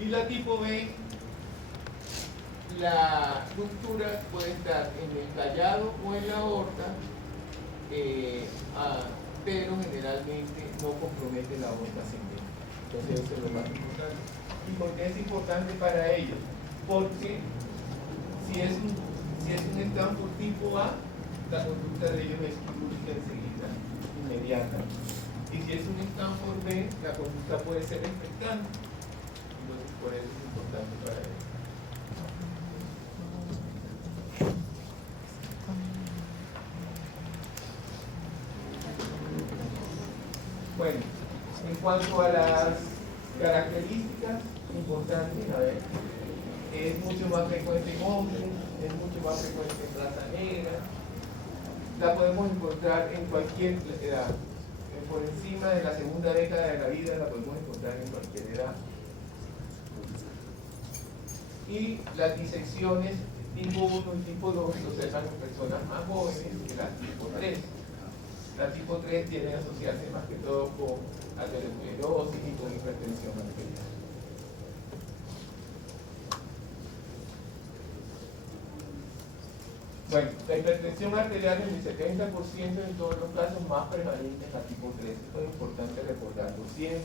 Y la tipo B, la ruptura puede estar en el callado o en la aorta, pero generalmente no compromete la aorta ascendente. Entonces eso es lo más importante. ¿Y por qué es importante para ellos? Porque si es un Stanford tipo A, la conducta de ellos es quirúrgica enseguida, inmediata. Y si es un Stanford B, la conducta puede ser expectante. Entonces por eso es importante para ellos. Bueno, en cuanto a las características importantes, a ver, es mucho más frecuente en hombres, es mucho más frecuente en raza negra, la podemos encontrar en cualquier edad. por encima de la segunda década de la vida la podemos encontrar en cualquier edad. Y las disecciones tipo 1 y tipo 2 se observan en personas más jóvenes que las tipo 3. La tipo 3 tiene que asociarse más que todo con aterosclerosis y con hipertensión arterial. Bueno, la hipertensión arterial en el 70% en todos los casos más prevalente es la tipo 3. Esto es importante recordarlo siempre.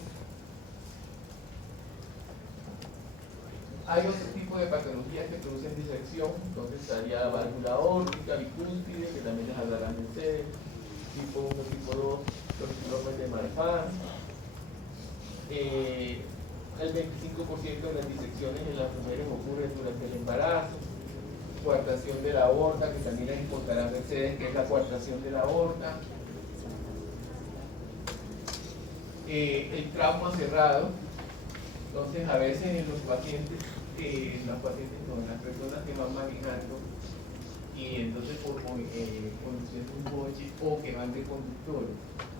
Hay otro tipo de patologías que producen disección, entonces estaría válvula aórtica, bicúspide, que también les hablarán de ustedes, tipo 1, tipo 2, los síndromes de Marfan. El 25% de las disecciones en las mujeres ocurren durante el embarazo. Coartación de la aorta, que también les importará a Mercedes, que es la coartación de la aorta. El trauma cerrado. Entonces, a veces en los pacientes, las personas que van manejando y entonces conduciendo un coche o que van de conductores,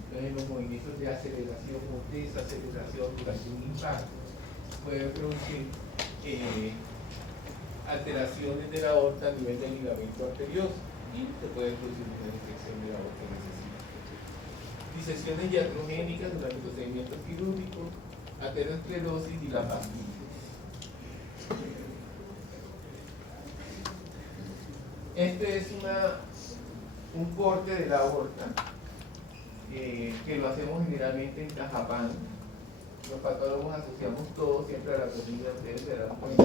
entonces los movimientos de aceleración o desaceleración durante un impacto pueden producir alteraciones de la aorta a nivel del ligamento arterioso y se puede producir una infección de la aorta necesita. Disecciones iatrogénicas durante el procedimiento quirúrgico, aterosclerosis y la fascitis. Este es un corte de la aorta que lo hacemos generalmente en Cajapán. Los patólogos asociamos todo siempre a la comida, ustedes se dan cuenta.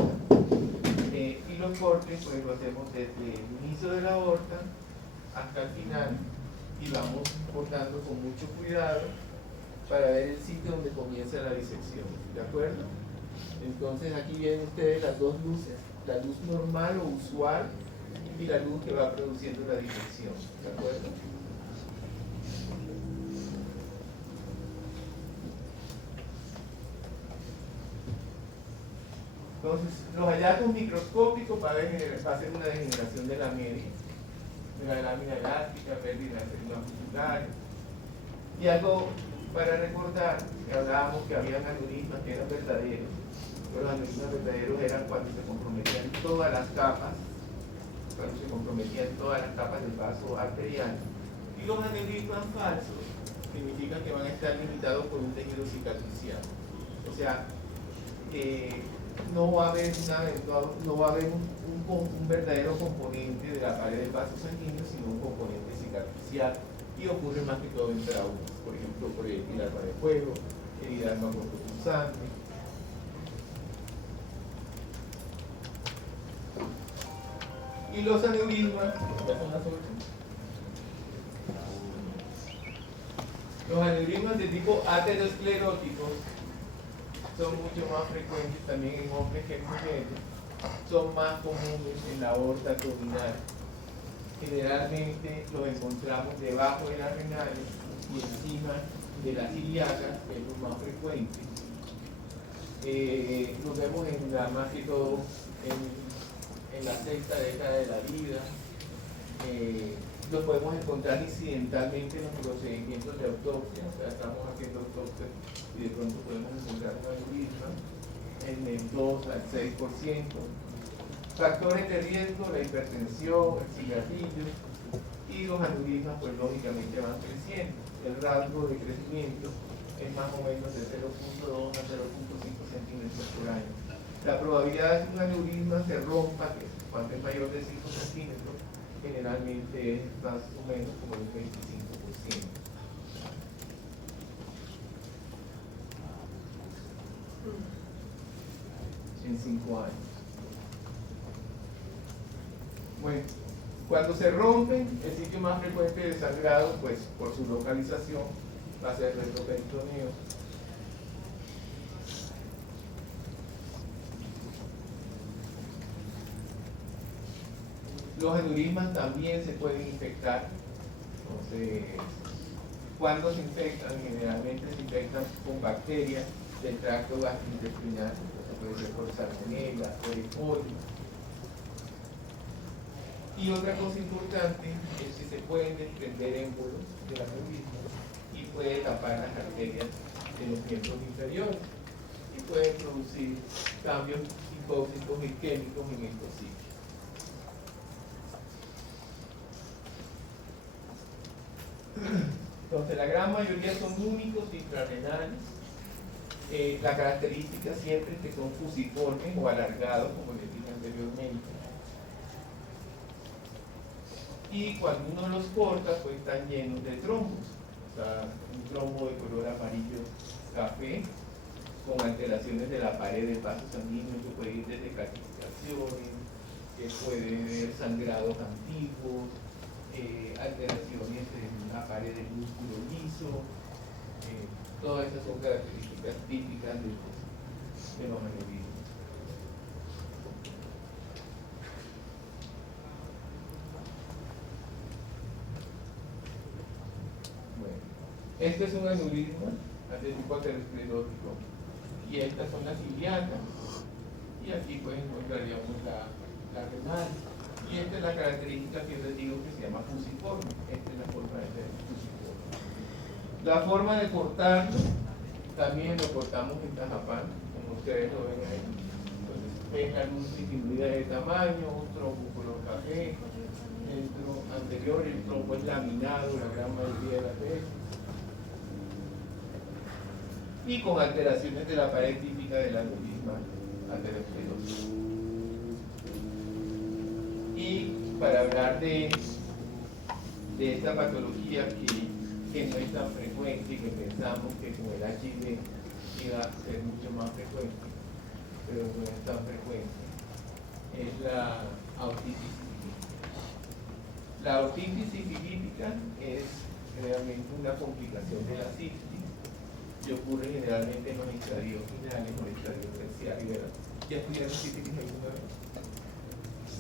Y los cortes pues lo hacemos desde el inicio de la aorta hasta el final y vamos cortando con mucho cuidado para ver el sitio donde comienza la disección, ¿de acuerdo? Entonces aquí vienen ustedes las dos luces, la luz normal o usual y la luz que va produciendo la disección, ¿de acuerdo? Entonces, los hallazgos microscópicos para hacer una degeneración de la media, de la lámina elástica, pérdida de células musculares. Y algo para recordar, que hablábamos que había aneurismas que eran verdaderos, pero los aneurismas verdaderos eran cuando se comprometían todas las capas, del vaso arterial. Y los aneurismas falsos significan que van a estar limitados por un tejido cicatricial. O sea, no va a haber un verdadero componente de la pared del vaso sanguíneo, sino un componente cicatricial, y ocurre más que todo en traumas, por ejemplo, por el arma de fuego, el arma cortopunzante. Y los aneurismas, de tipo aterosclerótico son mucho más frecuentes también en hombres que en mujeres, son más comunes en la aorta abdominal. Generalmente los encontramos debajo de las renales y encima de las ilíacas, que es lo más frecuente. Los vemos más que todo en la sexta década de la vida. Los podemos encontrar incidentalmente en los procedimientos de autopsia, o sea, estamos haciendo autopsia y de pronto podemos encontrar un aneurisma en el 2 al 6%. Factores de riesgo, la hipertensión, el cigarrillo y los aneurismas pues lógicamente van creciendo. El rasgo de crecimiento es más o menos de 0.2 a 0.5 centímetros por año. La probabilidad de que un aneurisma se rompa, que cuando es mayor de 5 centímetros, generalmente es más o menos como un 25%. En 5 años. Bueno, cuando se rompen, el sitio más frecuente de sangrado, pues por su localización, va a ser el retroperitoneo. Los aneurismas también se pueden infectar. Entonces, cuando se infectan, generalmente se infectan con bacterias del tracto gastrointestinal, puede ser por salmonella, por E. coli. Y otra cosa importante es que se pueden desprender émbolos del aneurisma y puede tapar las arterias de los miembros inferiores y puede producir cambios hipoxicos y químicos en estos sitios. Entonces, la gran mayoría son únicos intrarrenales. La característica siempre es que son fusiformes o alargados, como les dije anteriormente. Y cuando uno los corta, pues están llenos de trombos. O sea, un trombo de color amarillo café, con alteraciones de la pared del vaso sanguíneo, que puede ir desde calcificaciones, que puede haber sangrados antiguos, alteraciones en la pared del músculo liso. Todas esas son características típicas de los aneurismas. Bueno, este es un aneurisma de tipo aterosclerótico y estas son las ilíacas, y aquí pues encontraríamos la renal, y esta es la característica que yo les digo que se llama fusiforme. Esta es la forma de ser fusiforme. La forma de cortarlo también lo cortamos en tajapán, como ustedes lo ven ahí. Entonces ven la luz disminuida de tamaño, un trombo color café, el trombo anterior, el trombo es laminado la gran mayoría de las veces, y con alteraciones de la pared típica de la aneurisma aterosclerótica. Y para hablar de esta patología que no es tan frecuente y que pensamos que con el HIV iba a ser mucho más frecuente, pero no es tan frecuente, es la autitis sifilítica. La autitis sifilítica es realmente una complicación de la sífilis y ocurre generalmente en los estadios finales o estadios terciarios. ¿Ya estudiaron sífilis alguna vez?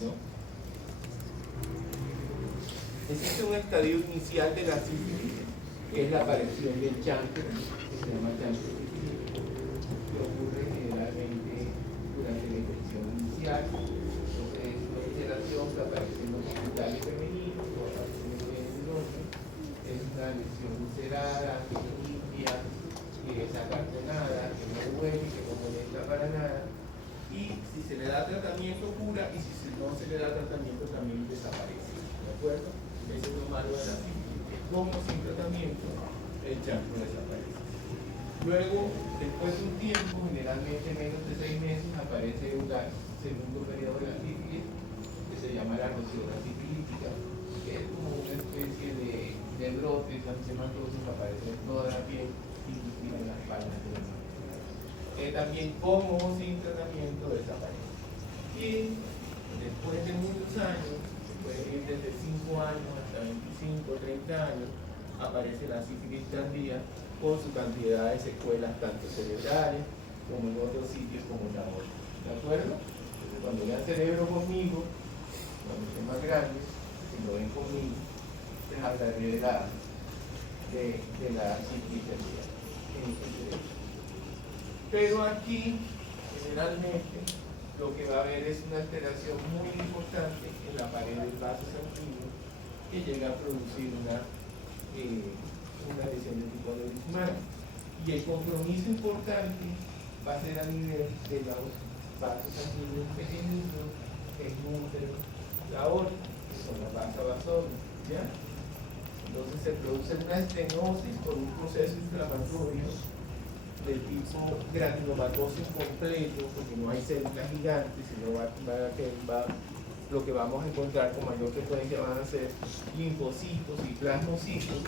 ¿No? Existe un estadio inicial de la sífilis, que es la aparición del chancro, que se llama chancro sifilítico, que ocurre generalmente durante la infección inicial. Entonces, es una alteración que aparece en los genitales femeninos o aparece en el hombre. Es una lesión ulcerada, limpia, desacartonada, que no huele, que no molesta para nada. Y si se le da tratamiento, cura, y si no se le da tratamiento, también desaparece. ¿De acuerdo? Eso es lo malo de la sífilis, que como sin tratamiento el chancro desaparece. Luego, después de un tiempo, generalmente menos de 6 meses, aparece un segundo periodo de la sífilis, que se llama la roseola sifilítica, que es como una especie de brotes antematosos que aparecen en toda la piel, inclusive en las palmas de la mano. También con o sin tratamiento desaparece. Y después de muchos años, puede ir desde 5 años hasta 25 o 30 años, aparece la sífilis tardía con su cantidad de secuelas tanto cerebrales como en otros sitios como la otra. ¿De acuerdo? Entonces, cuando vean cerebro conmigo, cuando estén más grandes, si lo ven conmigo, les hablaré de la sífilis tardía en el cerebro. Pero aquí, generalmente, lo que va a haber es una alteración muy importante en la pared del vaso sanguíneo que llega a producir una lesión de tipo aneurismal. Y el compromiso importante va a ser a nivel de los vasos sanguíneos pequeñitos, el útero, la aorta, que son las vasas basales, ¿ya? Entonces se produce una estenosis por un proceso inflamatorio del tipo granulomatosis completo, porque no hay células gigantes, sino lo que vamos a encontrar con mayor frecuencia van a ser linfocitos y plasmocitos,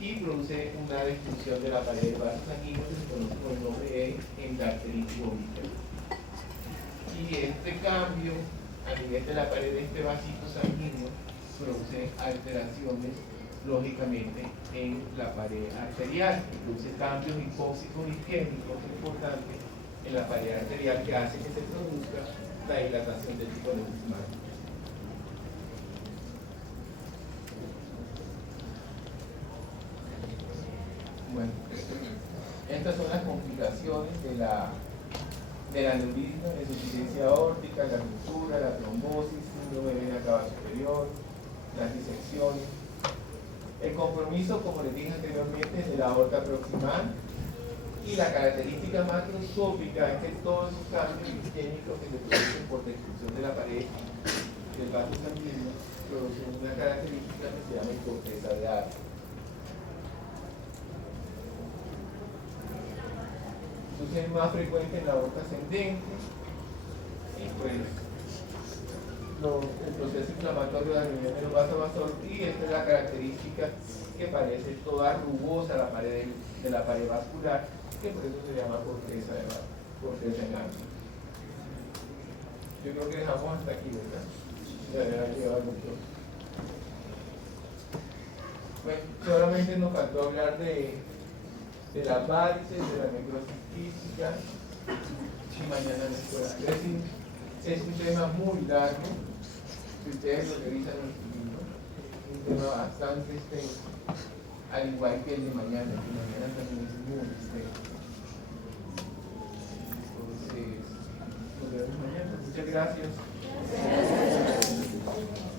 y produce una destrucción de la pared del vaso sanguíneo que se conoce con el nombre de endarteritis bolígrafo. Y este cambio a nivel de la pared de este vasito sanguíneo produce alteraciones lógicamente en la pared arterial, produce cambios hipóxicos y isquémicos importantes en la pared arterial que hace que se produzca la dilatación del tipo aneurismal. Bueno, estas son las complicaciones del aneurisma, la insuficiencia aórtica, la ruptura, la trombosis, síndrome de vena cava superior, las disecciones. El compromiso, como les dije anteriormente, es de la aorta proximal. Y la característica macroscópica es que todos esos cambios isquémicos que se producen por destrucción de la pared del vaso sanguíneo producen una característica que se llama hipopresa de Arp. Entonces es más frecuente en la aorta ascendente y pues el proceso inflamatorio de la reunión de los vasos y esta es la característica que parece toda rugosa la pared de la pared vascular, que por eso se llama corteza en Arp. Yo creo que dejamos hasta aquí, ¿verdad? Ya había llegado al doctor. Bueno, solamente nos faltó hablar de las varices, de la necrosis física y mañana en la escuela. Es un tema muy largo, si ustedes lo revisan en su libro, un tema bastante extenso, al igual que el de mañana, que mañana también es muy extenso. Entonces, nos vemos mañana. Muchas gracias.